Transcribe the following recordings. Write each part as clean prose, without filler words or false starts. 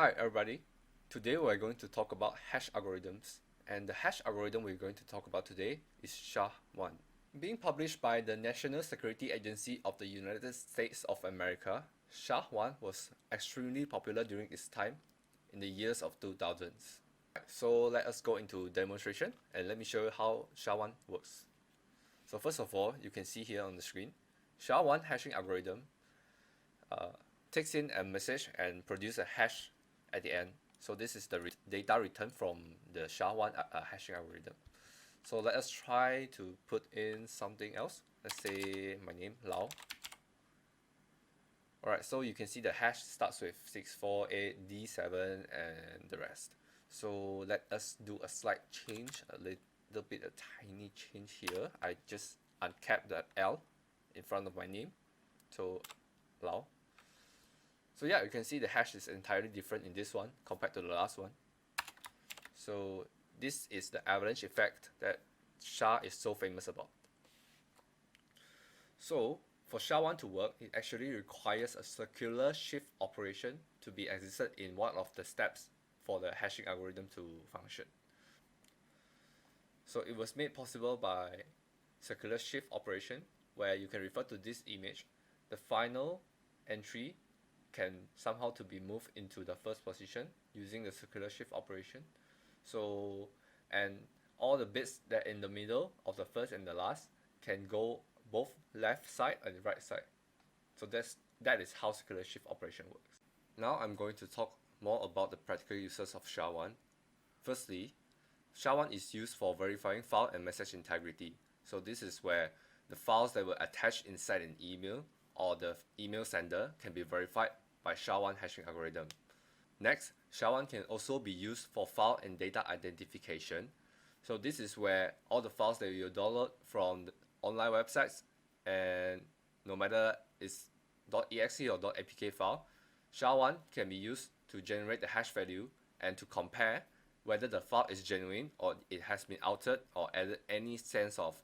Hi everybody, today we're going to talk about hash algorithms, and the hash algorithm we're going to talk about today is SHA-1. Being published by the National Security Agency of the United States of America, SHA-1 was extremely popular during its time in the years of 2000s. So let us go into demonstration and let me show you how SHA-1 works. So first of all, you can see here on the screen, SHA-1 hashing algorithm takes in a message and produces a hash at the end. So this is the data returned from the SHA-1 hashing algorithm. So let us try to put in something else. Let's say my name, Lau. Alright, so you can see the hash starts with 648D7 and the rest. So let us do a slight change, a little bit, a tiny change here. I just uncapped the L in front of my name. So Lau. So yeah, you can see the hash is entirely different in this one compared to the last one. So this is the avalanche effect that SHA is so famous about. So for SHA-1 to work, it actually requires a circular shift operation to be executed in one of the steps for the hashing algorithm to function. So it was made possible by circular shift operation, where you can refer to this image. The final entry can somehow to be moved into the first position using the circular shift operation. So, and all the bits that in the middle of the first and the last can go both left side and right side. So that is how circular shift operation works. Now I'm going to talk more about the practical uses of SHA-1. Firstly, SHA-1 is used for verifying file and message integrity. So this is where the files that were attached inside an email or the email sender can be verified by SHA-1 hashing algorithm. Next, SHA-1 can also be used for file and data identification. So this is where all the files that you download from the online websites, and no matter it's .exe or .apk file, SHA-1 can be used to generate the hash value and to compare whether the file is genuine or it has been altered or added any sense of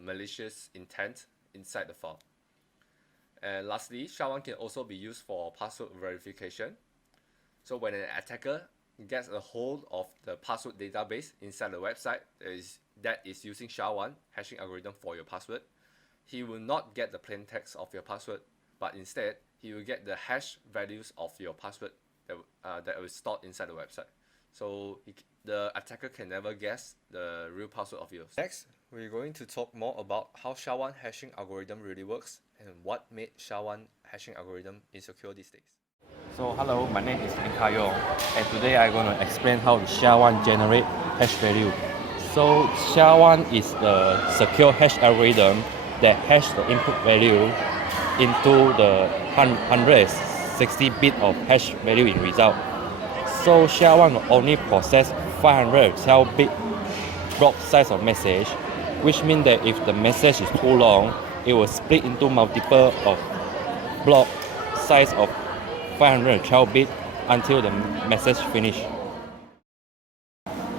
malicious intent inside the file. And lastly, SHA-1 can also be used for password verification. So when an attacker gets a hold of the password database inside the website that is using SHA-1 hashing algorithm for your password, he will not get the plain text of your password, but instead he will get the hash values of your password that was stored inside the website. So the attacker can never guess the real password of yours. Next, we're going to talk more about how SHA-1 hashing algorithm really works and what made SHA-1 hashing algorithm insecure these days. So hello, my name is Kayong, and today I'm going to explain how the SHA-1 generate hash value. So SHA-1 is the secure hash algorithm that hash the input value into the 160 bit of hash value in result. So SHA-1 will only process 512 bit block size of message, which means that if the message is too long, it will split into multiple of block size of 512 bit until the message finish.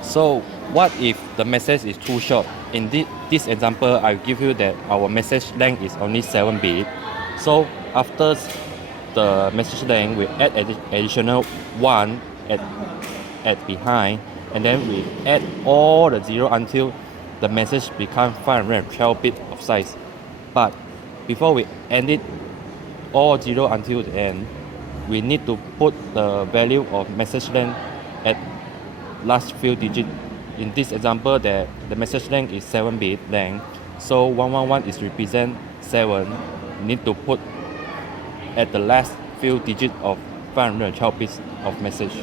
So what if the message is too short? In this example, I give you that our message length is only 7 bit. So after the message length, we add additional 1 at behind, and then we add all the 0 until the message becomes 512 bit of size. But before we end it all 0 until the end, we need to put the value of message length at last few digits. In this example, that the message length is 7 bit length, so 111 is represent 7. We need to put at the last few digits of 512 bits of message.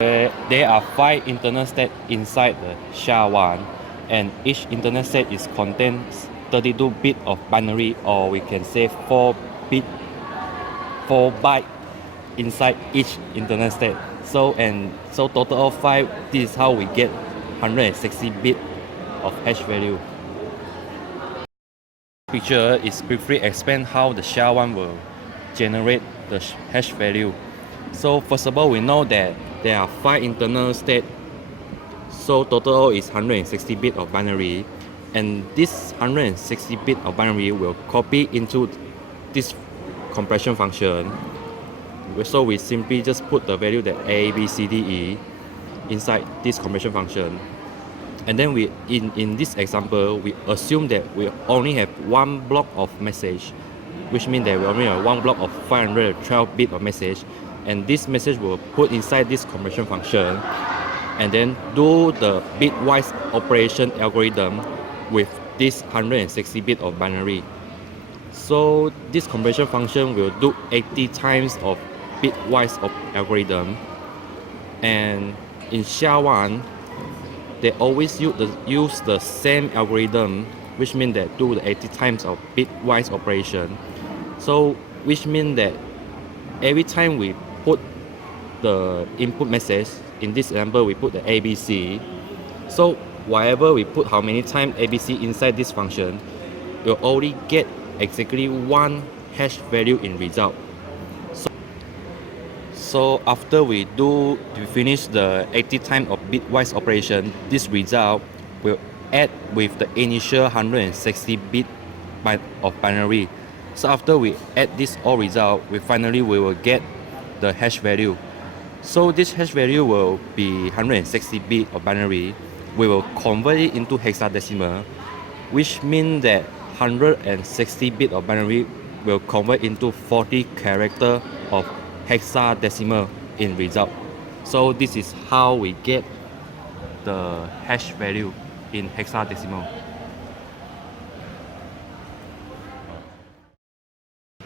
There are 5 internal states inside the SHA-1, and each internal state is contains 32 bit of binary, or we can say 4 byte inside each internal state. So total of 5. This is how we get 160 bit of hash value. Picture is briefly explain how the SHA-1 will generate the hash value. So first of all, we know that there are 5 internal states. So total is 160 bit of binary, and this 160 bit of binary will copy into this compression function. So we simply just put the value that A, B, C, D, E inside this conversion function. And then we in this example, we assume that we only have one block of message, which means that we only have one block of 512 bit of message, and this message will put inside this conversion function and then do the bitwise operation algorithm with this 160 bit of binary. So this conversion function will do 80 times of bitwise of algorithm, and in SHA-1 they always use the same algorithm, which means that do the 80 times of bitwise operation. So which means that every time we put the input message, in this example we put the ABC, so whatever we put how many times ABC inside this function, we'll only get exactly one hash value in result. So after we finish the 80 times of bitwise operation, this result will add with the initial 160 bit of binary. So after we add this all result, we will get the hash value. So this hash value will be 160 bit of binary. We will convert it into hexadecimal, which means that 160 bit of binary will convert into 40 character of hexadecimal in result. So this is how we get the hash value in hexadecimal.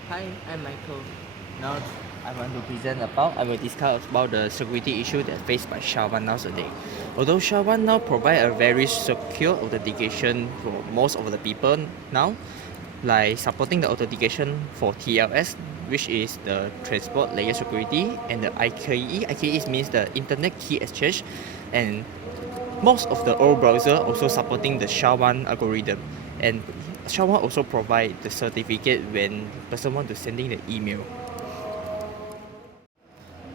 Hi, I'm Michael. Now I will discuss about the security issue that faced by SHA-1 nowadays. Although SHA-1 now provide a very secure authentication for most of the people now, like supporting the authentication for TLS, which is the transport layer security, and the IKE. IKE means the internet key exchange, and most of the old browser also supporting the SHA-1 algorithm. And SHA-1 also provide the certificate when person want to sending the email.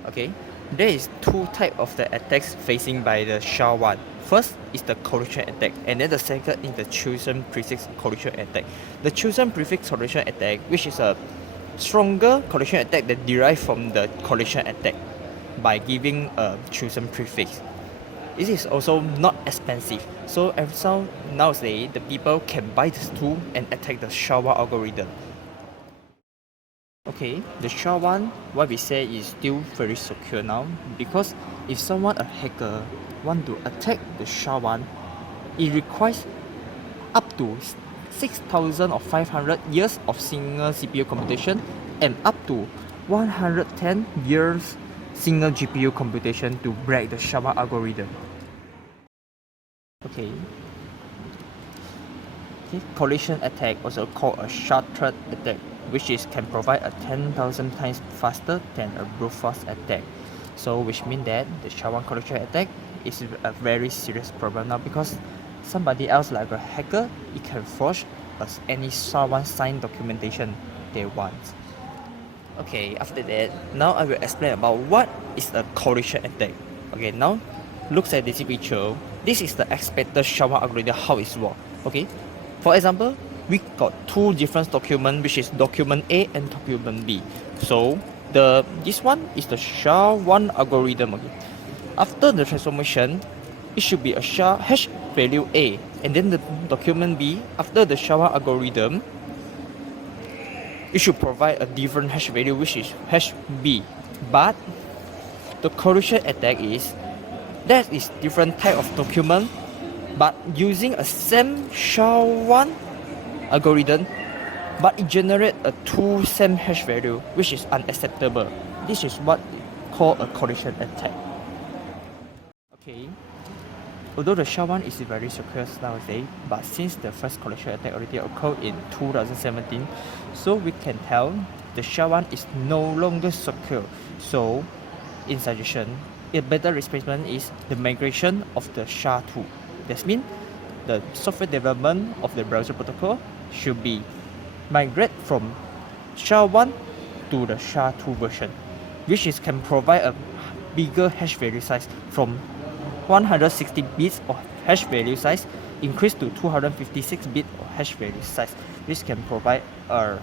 Okay, there is two types of the attacks facing by the SHA-1. First is the collision attack, and then the second is the chosen prefix collision attack. The chosen prefix collision attack, which is a stronger collision attack that derive from the collision attack by giving a chosen prefix. This is also not expensive, so nowadays the people can buy this tool and attack the SHA-1 algorithm. Okay, the SHA-1, what we say is still very secure now, because if someone, a hacker, want to attack the SHA-1, it requires up to 6,500 years of single CPU computation and up to 110 years single GPU computation to break the SHA-1 algorithm. Okay, collision attack, also called a shortcut attack, which can provide a 10,000 times faster than a brute force attack. So which means that the SHA-1 collision attack is a very serious problem now, because somebody else like a hacker, it can forge any SHA-1 signed documentation they want. Okay, after that, now I will explain about what is a collision attack. Okay, now looks at this picture. This is the expected SHA-1 algorithm, how it works. Okay, for example, we got two different documents, which is document A and document B. So this one is the SHA-1 algorithm. Okay, after the transformation, it should be a SHA hash value A, and then the document B, after the SHA-1 algorithm, it should provide a different hash value, which is hash B. But the collision attack is that is different type of document, but using a same SHA-1 algorithm, but it generates a two same hash value, which is unacceptable. This is what called a collision attack. Okay, although the SHA-1 is very secure nowadays, but since the first collision attack already occurred in 2017, so we can tell the SHA-1 is no longer secure. So, in suggestion, a better replacement is the migration of the SHA-2. That means the software development of the browser protocol should be migrate from SHA-1 to the SHA-2 version, which can provide a bigger hash value size from 160 bits of hash value size increase to 256 bits of hash value size. This can provide a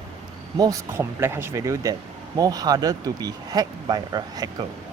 most complex hash value that more harder to be hacked by a hacker.